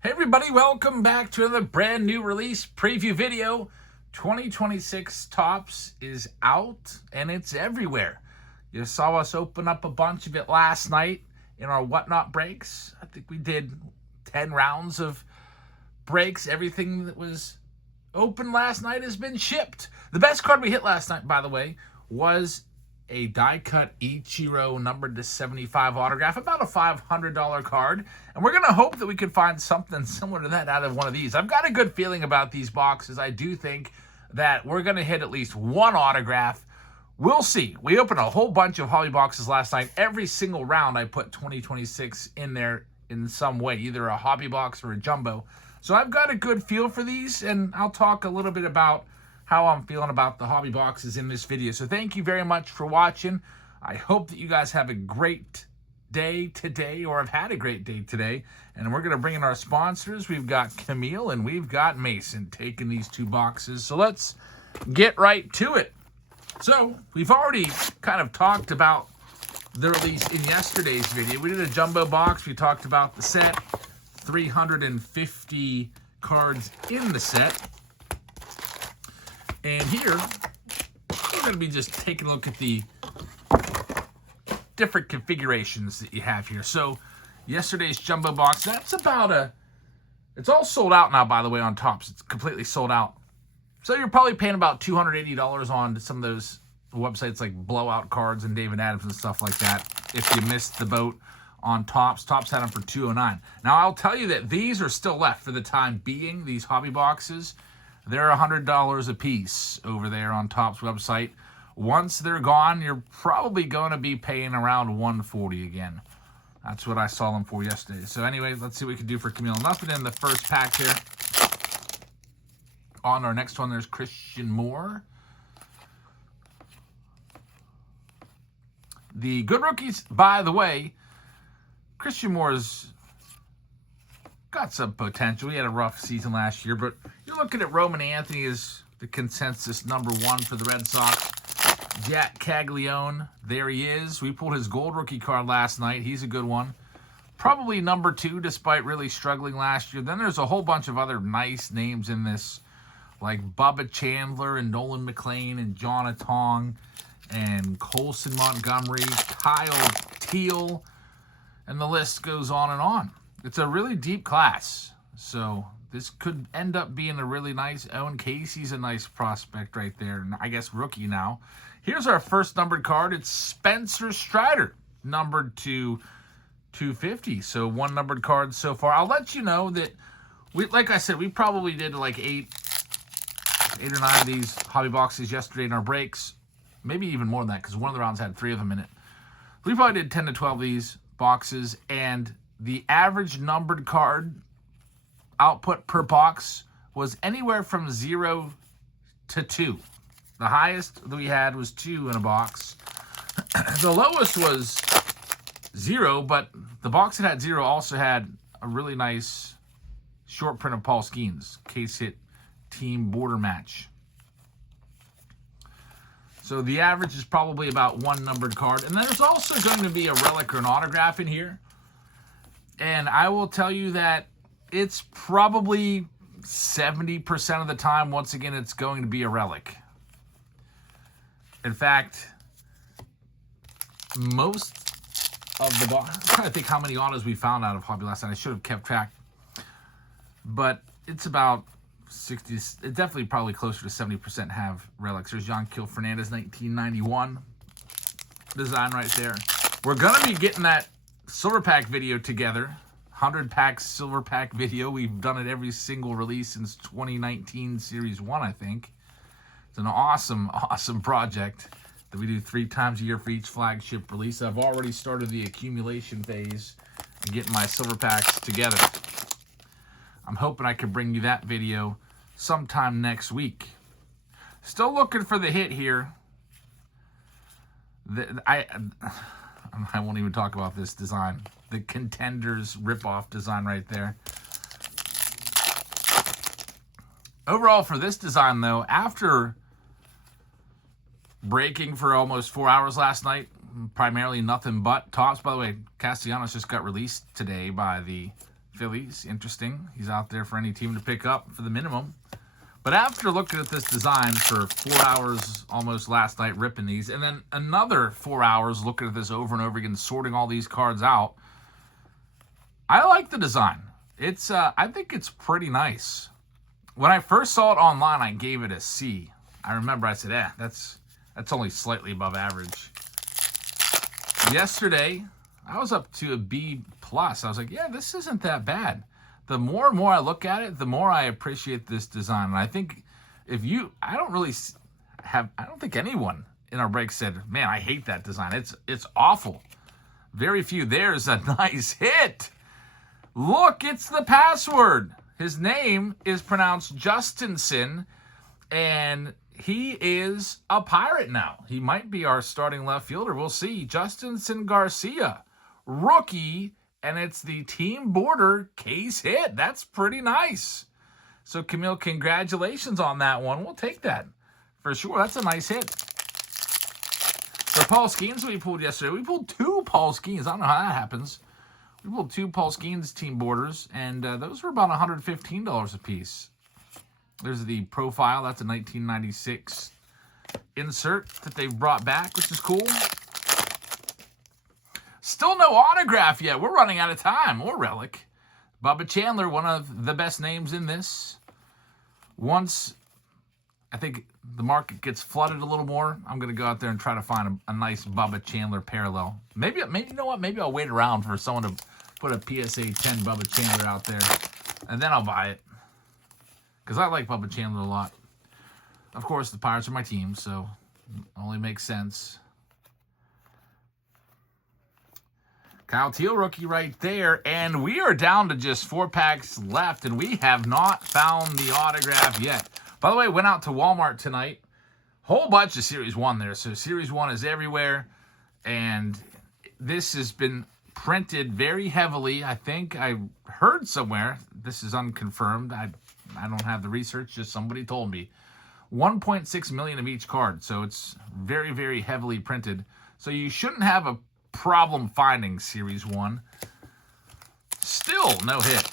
Hey everybody, welcome back to another brand new release preview video. 2026 Topps is out and it's everywhere. You saw us open up a bunch of it last night in our Whatnot breaks. I think we did 10 rounds of breaks. Everything that was open last night has been shipped. The best card we hit last night, by the way, was a die-cut Ichiro numbered to 75 autograph, about a $500 card. And we're going to hope that we can find something similar to that out of one of these. I've got a good feeling about these boxes. I do think that we're going to hit at least one autograph. We'll see. We opened a whole bunch of hobby boxes last night. Every single round I put 2026 in there in some way, either a hobby box or a jumbo. So I've got a good feel for these, and I'll talk a little bit about how I'm feeling about the hobby boxes in this video. So thank you very much for watching. I hope that you guys have a great day today, or have had a great day today. And we're going to bring in our sponsors. We've got Camille and we've got Mason taking these two boxes. So let's get right to it. So we've already kind of talked about the release in yesterday's video. We did a jumbo box. We talked about the set, 350 cards in the set. And here, we're going to be just taking a look at the different configurations that you have here. So, yesterday's jumbo box, that's about it's all sold out now, by the way, on Topps. It's completely sold out. So, you're probably paying about $280 on some of those websites like Blowout Cards and David Adams and stuff like that. If you missed the boat on Topps, Topps had them for $209. Now, I'll tell you that these are still left for the time being, these hobby boxes. They're $100 a piece over there on Topps website. Once they're gone, you're probably going to be paying around $140 again. That's what I saw them for yesterday. So anyway, let's see what we can do for Camille. Nothing in the first pack here. On our next one, there's Christian Moore. The good rookies, by the way, Christian Moore's got some potential. He had a rough season last year, but you're looking at Roman Anthony as the consensus #1 for the Red Sox. Jack Caglione, there he is. We pulled his gold rookie card last night. He's a good one. Probably #2, despite really struggling last year. Then there's a whole bunch of other nice names in this, like Bubba Chandler and Nolan McLean and John Atong and Colson Montgomery, Kyle Teal, and the list goes on and on. It's a really deep class, so this could end up being a really nice. Owen Casey's a nice prospect right there, and I guess rookie now. Here's our first numbered card. It's Spencer Strider, numbered to 250. So one numbered card so far. I'll let you know that like I said, we probably did like eight or nine of these hobby boxes yesterday in our breaks. Maybe even more than that, because one of the rounds had 3 of them in it. We probably did 10 to 12 of these boxes, and the average numbered card output per box was anywhere from 0 to 2. The highest that we had was 2 in a box. The lowest was 0, but the box that had 0 also had a really nice short print of Paul Skeens, case hit team border match. So the average is probably about 1 numbered card. And there's also going to be a relic or an autograph in here. And I will tell you that it's probably 70% of the time, once again, it's going to be a relic. In fact, most of the box, I'm trying to think how many autos we found out of hobby last night. I should have kept track. But it's about 60, it's definitely probably closer to 70% have relics. There's Yanquiel Fernandez, 1991 design right there. We're going to be getting that silver pack video together. 100 pack silver pack video. We've done it every single release since 2019 Series 1, I think. It's an awesome, awesome project that we do 3 times a year for each flagship release. I've already started the accumulation phase and getting my silver packs together. I'm hoping I can bring you that video sometime next week. Still looking for the hit here. I won't even talk about this design. The Contenders ripoff design right there. Overall for this design, though, after breaking for almost 4 hours last night, primarily nothing but Topps. By the way, Castellanos just got released today by the Phillies. Interesting. He's out there for any team to pick up for the minimum. But after looking at this design for 4 hours almost last night, ripping these, and then another 4 hours looking at this over and over again, sorting all these cards out, I like the design. It's I think it's pretty nice. When I first saw it online, I gave it a C. I remember I said, that's only slightly above average. Yesterday, I was up to a B+. I was like, yeah, this isn't that bad. The more and more I look at it, the more I appreciate this design. And I think I don't think anyone in our break said, man, I hate that design. It's awful. Very few. There's a nice hit. Look, it's the password. His name is pronounced Justinson, and he is a Pirate now. He might be our starting left fielder. We'll see. Justinson Garcia, rookie, and it's the team border case hit. That's pretty nice. So, Camille, congratulations on that one. We'll take that for sure. That's a nice hit. The Paul Skeens we pulled yesterday. We pulled 2 Paul Skeens. I don't know how that happens. We pulled 2 Paul Skeens team borders, and those were about $115 a piece. There's the profile. That's a 1996 insert that they've brought back, which is cool. Still no autograph yet. We're running out of time. Or relic. Bubba Chandler, one of the best names in this. Once I think the market gets flooded a little more, I'm going to go out there and try to find a nice Bubba Chandler parallel. Maybe you know what? Maybe I'll wait around for someone to put a PSA 10 Bubba Chandler out there, and then I'll buy it. Because I like Bubba Chandler a lot. Of course, the Pirates are my team, so it only makes sense. Kyle Teal, rookie right there. And we are down to just 4 packs left, and we have not found the autograph yet. By the way, went out to Walmart tonight. Whole bunch of Series 1 there. So Series 1 is everywhere. And this has been printed very heavily. I think I heard somewhere, this is unconfirmed. I don't have the research, just somebody told me. 1.6 million of each card. So it's very, very heavily printed. So you shouldn't have a problem finding Series 1. Still no hit.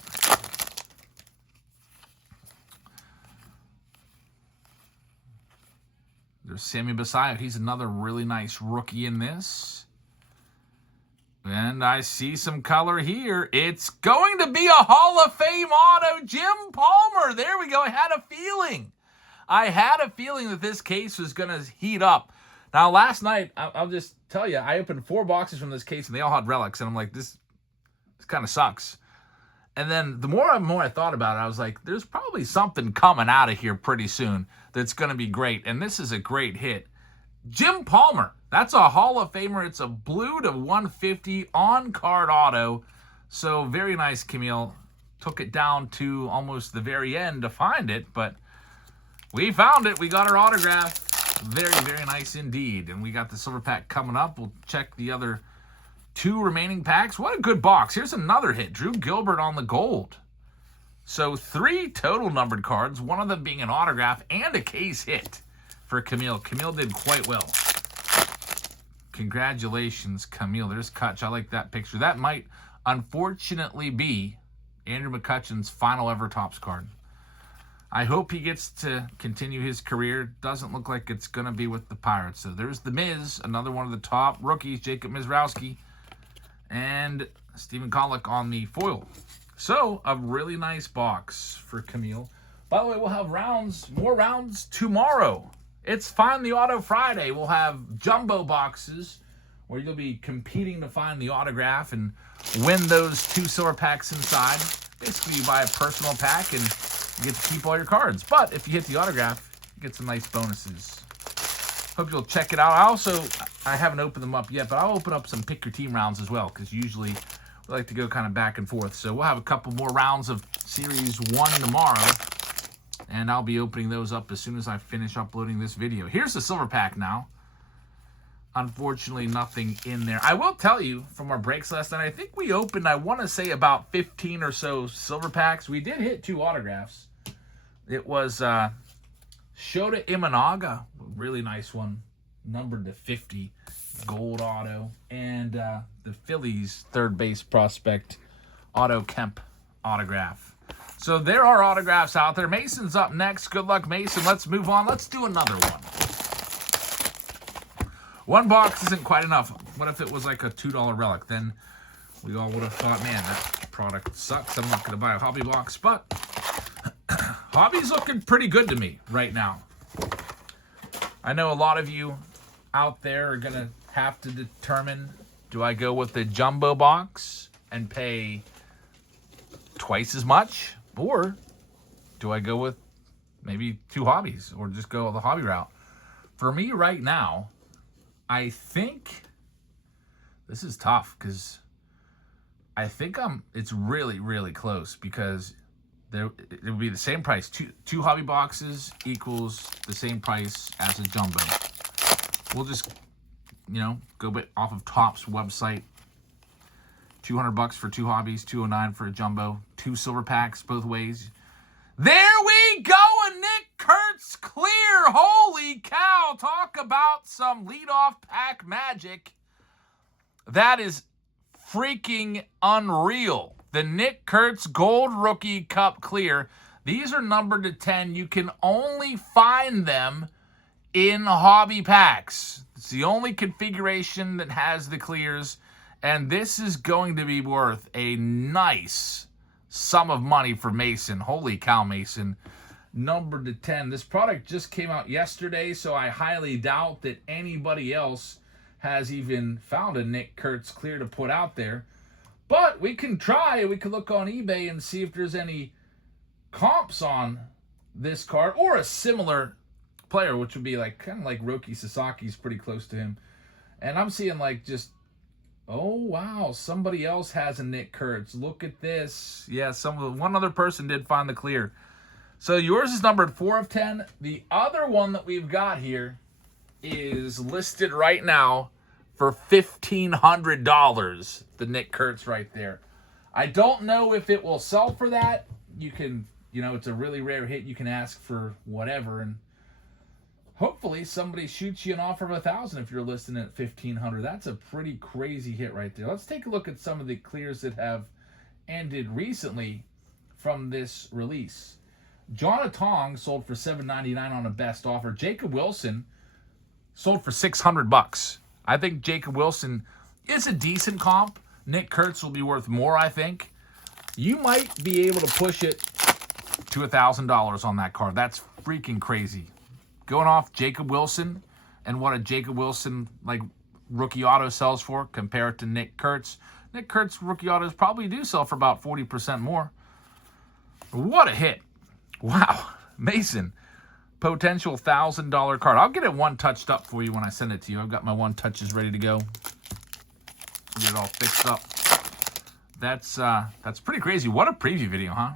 There's Sammy Basayo. He's another really nice rookie in this. And I see some color here. It's going to be a Hall of Fame auto, Jim Palmer. There we go. I had a feeling that this case was going to heat up. Now, last night, I'll just tell you, I opened 4 boxes from this case, and they all had relics. And I'm like, this kind of sucks. And then the more and more I thought about it, I was like, there's probably something coming out of here pretty soon that's going to be great. And this is a great hit. Jim Palmer. That's a Hall of Famer. It's a blue to 150 on-card auto. So very nice, Camille. Took it down to almost the very end to find it, but we found it. We got our autograph. Very, very nice indeed. And we got the silver pack coming up. We'll check the other 2 remaining packs. What a good box. Here's another hit. Drew Gilbert on the gold. So 3 total numbered cards, one of them being an autograph and a case hit for Camille. Camille did quite well. Congratulations, Camille. There's Kutch. I like that picture. That might, unfortunately, be Andrew McCutcheon's final ever Topps card. I hope he gets to continue his career. Doesn't look like it's going to be with the Pirates. So there's the Miz, another one of the top rookies, Jacob Mizrowski, and Stephen Kolek on the foil. So a really nice box for Camille. By the way, we'll have more rounds tomorrow. It's Find the Auto Friday. We'll have jumbo boxes where you'll be competing to find the autograph and win those 2 silver packs inside. Basically, you buy a personal pack and you get to keep all your cards. But if you hit the autograph, you get some nice bonuses. Hope you'll check it out. I haven't opened them up yet, but I'll open up some Pick Your Team rounds as well, because usually we like to go kind of back and forth. So we'll have a couple more rounds of Series 1 tomorrow, and I'll be opening those up as soon as I finish uploading this video. Here's the silver pack now. Unfortunately, nothing in there. I will tell you, from our breaks last night, I think we opened, I want to say, about 15 or so silver packs. We did hit 2 autographs. It was Shota Imanaga, a really nice one, numbered to 50, gold auto, and the Phillies third base prospect, Otto Kemp, autograph. So there are autographs out there. Mason's up next. Good luck, Mason. Let's move on. Let's do another one. One box isn't quite enough. What if it was like a $2 relic? Then we all would have thought, man, that product sucks. I'm not going to buy a hobby box. But hobby's looking pretty good to me right now. I know a lot of you out there are going to have to determine, do I go with the jumbo box and pay twice as much? Or do I go with maybe 2 hobbies or just go the hobby route? For me right now, I think this is tough because I think it's really, really close because it would be the same price. Two hobby boxes equals the same price as a jumbo. We'll just, go bit off of Topps website. $200 for 2 hobbies, $209 for a jumbo, 2 silver packs both ways. There we go, a Nick Kurtz clear. Holy cow. Talk about some leadoff pack magic. That is freaking unreal. The Nick Kurtz Gold Rookie Cup clear. These are numbered to 10. You can only find them in hobby packs. It's the only configuration that has the clears. And this is going to be worth a nice sum of money for Mason. Holy cow, Mason. Numbered to 10. This product just came out yesterday, so I highly doubt that anybody else has even found a Nick Kurtz clear to put out there. But we can try. We can look on eBay and see if there's any comps on this card or a similar player, which would be kind of like Roki Sasaki's pretty close to him. And I'm seeing oh, wow, somebody else has a Nick Kurtz. Look at this. Yeah, one other person did find the clear. So yours is numbered 4 of 10. The other one that we've got here is listed right now for $1,500. The Nick Kurtz right there. I don't know if it will sell for that. You can, it's a really rare hit. You can ask for whatever, and hopefully somebody shoots you an offer of $1,000 if you're listing at $1,500. That's a pretty crazy hit right there. Let's take a look at some of the clears that have ended recently from this release. John Atong sold for $7.99 on a best offer. Jacob Wilson sold for $600. I think Jacob Wilson is a decent comp. Nick Kurtz will be worth more, I think. You might be able to push it to $1,000 on that card. That's freaking crazy. Going off Jacob Wilson and what a Jacob Wilson rookie auto sells for compared to Nick Kurtz. Nick Kurtz rookie autos probably do sell for about 40% more. What a hit. Wow. Mason, potential $1,000 card. I'll get it one touched up for you when I send it to you. I've got my one touches ready to go. Get it all fixed up. That's pretty crazy. What a preview video, huh?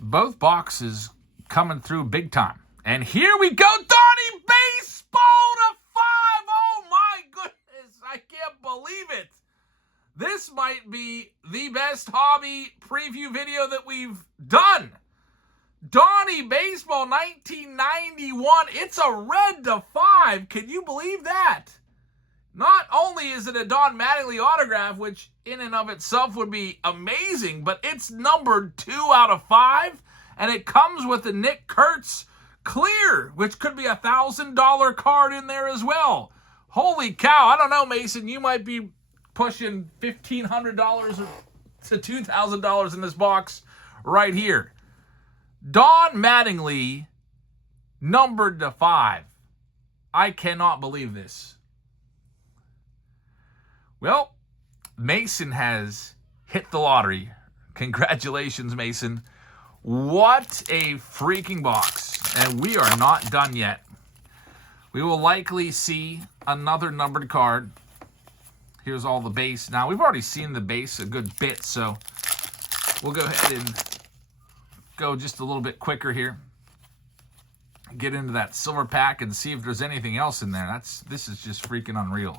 Both boxes coming through big time. And here we go. Donnie Baseball to 5. Oh my goodness. I can't believe it. This might be the best hobby preview video that we've done. Donnie Baseball 1991. It's a red to 5. Can you believe that? Not only is it a Don Mattingly autograph, which in and of itself would be amazing, but it's numbered 2 out of 5, and it comes with a Nick Kurtz clear, which could be a $1,000 card in there as well. Holy cow. I don't know, Mason. You might be pushing $1,500 to $2,000 in this box right here. Don Mattingly, numbered to 5. I cannot believe this. Well, Mason has hit the lottery. Congratulations, Mason. What a freaking box. And we are not done yet. We will likely see another numbered card. Here's all the base. Now, we've already seen the base a good bit, so we'll go ahead and go just a little bit quicker here. Get into that silver pack and see if there's anything else in there. This is just freaking unreal.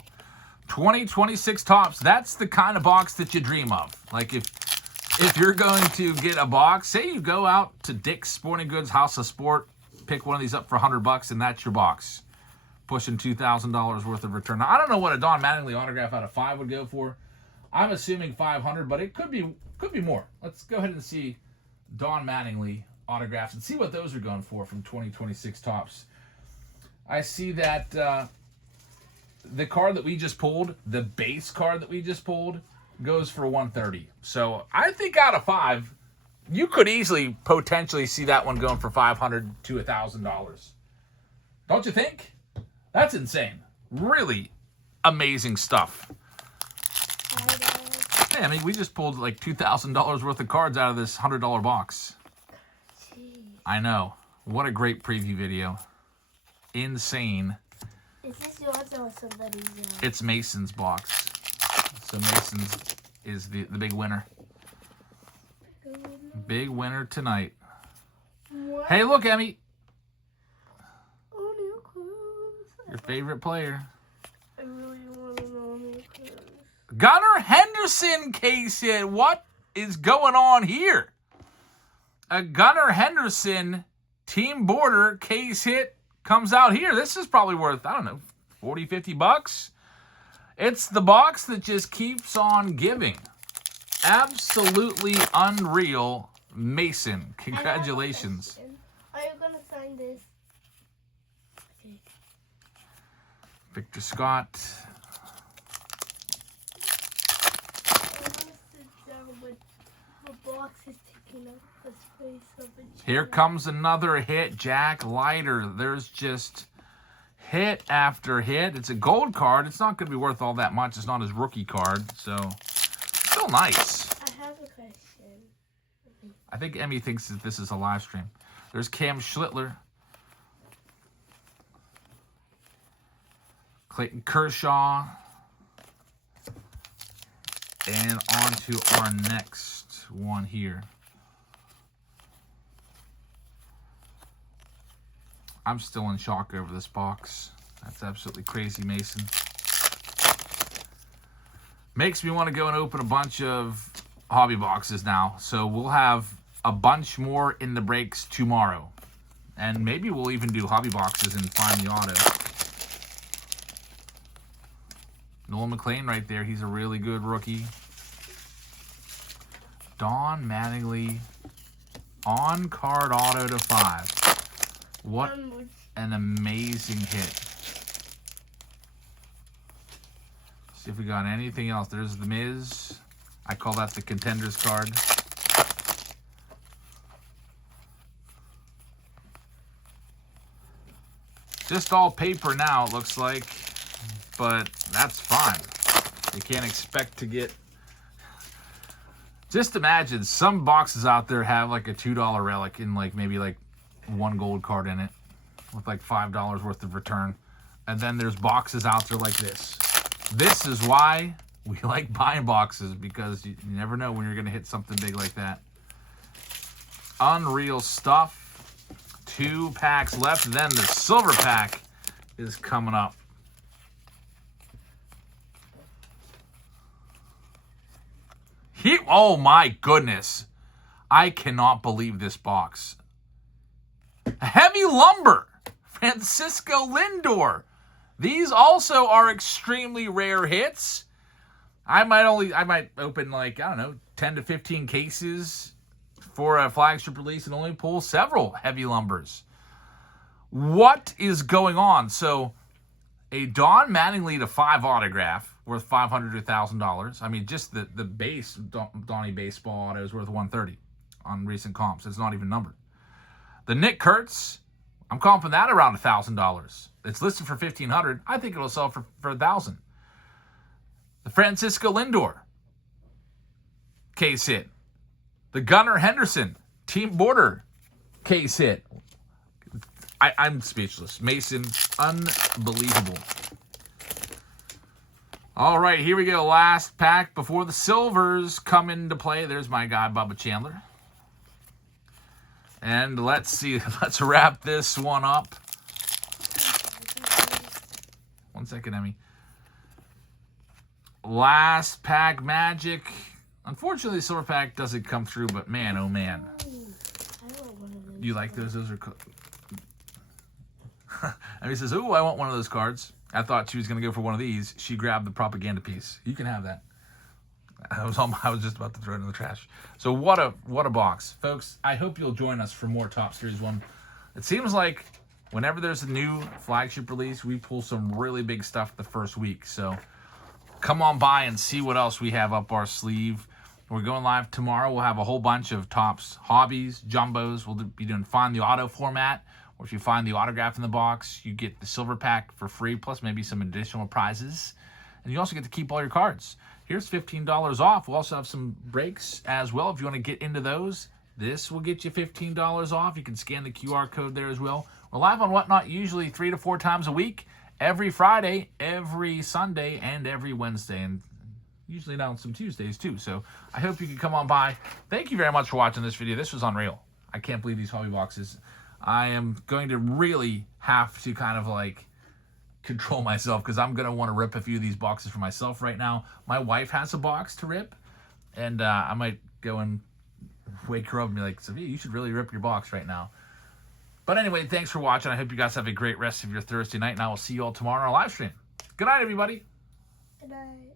2026 Topps, that's the kind of box that you dream of. If you're going to get a box, say you go out to Dick's Sporting Goods, House of Sport, pick one of these up for $100 and that's your box. Pushing $2,000 worth of return. Now, I don't know what a Don Mattingly autograph out of 5 would go for. I'm assuming 500, but it could be more. Let's go ahead and see Don Mattingly autographs and see what those are going for from 2026 Topps. I see that the card that we just pulled, the base card that we just pulled, goes for 130. So I think out of 5, you could easily potentially see that one going for $500 to $1,000. Don't you think? That's insane. Really amazing stuff. Hey, I mean, we just pulled like $2,000 worth of cards out of this $100 box. Jeez. I know. What a great preview video. Insane. Is this yours or somebody's yours? It's Mason's box. So Mason's is the big winner. Big winner tonight. What? Hey, look, Emmy. Oh, new clues. Your favorite player. I really want to know new clues. Gunnar Henderson case hit. What is going on here? A Gunnar Henderson team border case hit comes out here. This is probably worth, I don't know, 40, 50 bucks. It's the box that just keeps on giving. Absolutely unreal. Mason, congratulations. Are you going to sign this? Okay. Victor Scott. I want to sit down, but the box is taking up the space of the chair. Here comes another hit. Jack Leiter. There's just hit after hit. It's a gold card. It's not going to be worth all that much. It's not his rookie card, so still nice. I have a question. I think Emmy thinks that this is a live stream. There's Cam Schlittler. Clayton Kershaw. And on to our next one here. I'm still in shock over this box. That's absolutely crazy, Mason. Makes me want to go and open a bunch of hobby boxes now. So we'll have a bunch more in the breaks tomorrow. And maybe we'll even do hobby boxes and find the auto. Nolan McLean right there. He's a really good rookie. Don Mattingly on-card auto to 5. What an amazing hit. See if we got anything else. There's the Miz. I call that the contenders card. Just all paper now, it looks like. But that's fine. You can't expect to get... Just imagine some boxes out there have like a $2 relic and like maybe like one gold card in it with like $5 worth of return. And then there's boxes out there like this. This is why we like buying boxes, because you never know when you're going to hit something big like that. Unreal stuff. 2 packs left. Then the silver pack is coming up. Oh my goodness. I cannot believe this box. Heavy Lumber. Francisco Lindor. These also are extremely rare hits. I might open like, I don't know, 10 to 15 cases for a flagship release and only pull several Heavy Lumbers. What is going on? So a Don Mattingly to 5 autograph worth $500 to $1,000. I mean, just the base Donnie baseball auto is worth $130 on recent comps. It's not even numbered. The Nick Kurtz, I'm comping that around $1,000. It's listed for $1,500. I think it'll sell for $1,000. The Francisco Lindor case hit. The Gunnar Henderson team border case hit. I'm speechless. Mason, unbelievable. All right, here we go. Last pack before the silvers come into play. There's my guy, Bubba Chandler. And let's see. Let's wrap this one up. 1 second, Emmy. Last pack Magic. Unfortunately, the silver pack doesn't come through, but man, oh man. You like those? Those are cool. And he says, "Ooh, I want one of those cards." I thought she was going to go for one of these. She grabbed the propaganda piece. You can have that. I was just about to throw it in the trash. So what a box, folks. I hope you'll join us for more Top Series 1. It seems like whenever there's a new flagship release, we pull some really big stuff the first week. So come on by and see what else we have up our sleeve. We're going live tomorrow. We'll have a whole bunch of Topps hobbies, jumbos. We'll be doing Find the Auto format, or if you find the autograph in the box, you get the silver pack for free, plus maybe some additional prizes. And you also get to keep all your cards. Here's $15 off. We'll also have some breaks as well. If you want to get into those, this will get you $15 off. You can scan the QR code there as well. We're live on Whatnot usually 3 to 4 times a week, every Friday, every Sunday, and every Wednesday, and usually now on some Tuesdays too. So I hope you can come on by. Thank you very much for watching this video. This was unreal. I can't believe these hobby boxes. I am going to really have to kind of like control myself because I'm going to want to rip a few of these boxes for myself right now. My wife has a box to rip, and I might go and wake her up and be like, Sophia, you should really rip your box right now. But anyway, thanks for watching. I hope you guys have a great rest of your Thursday night, and I will see you all tomorrow on our live stream. Good night, everybody. Good night.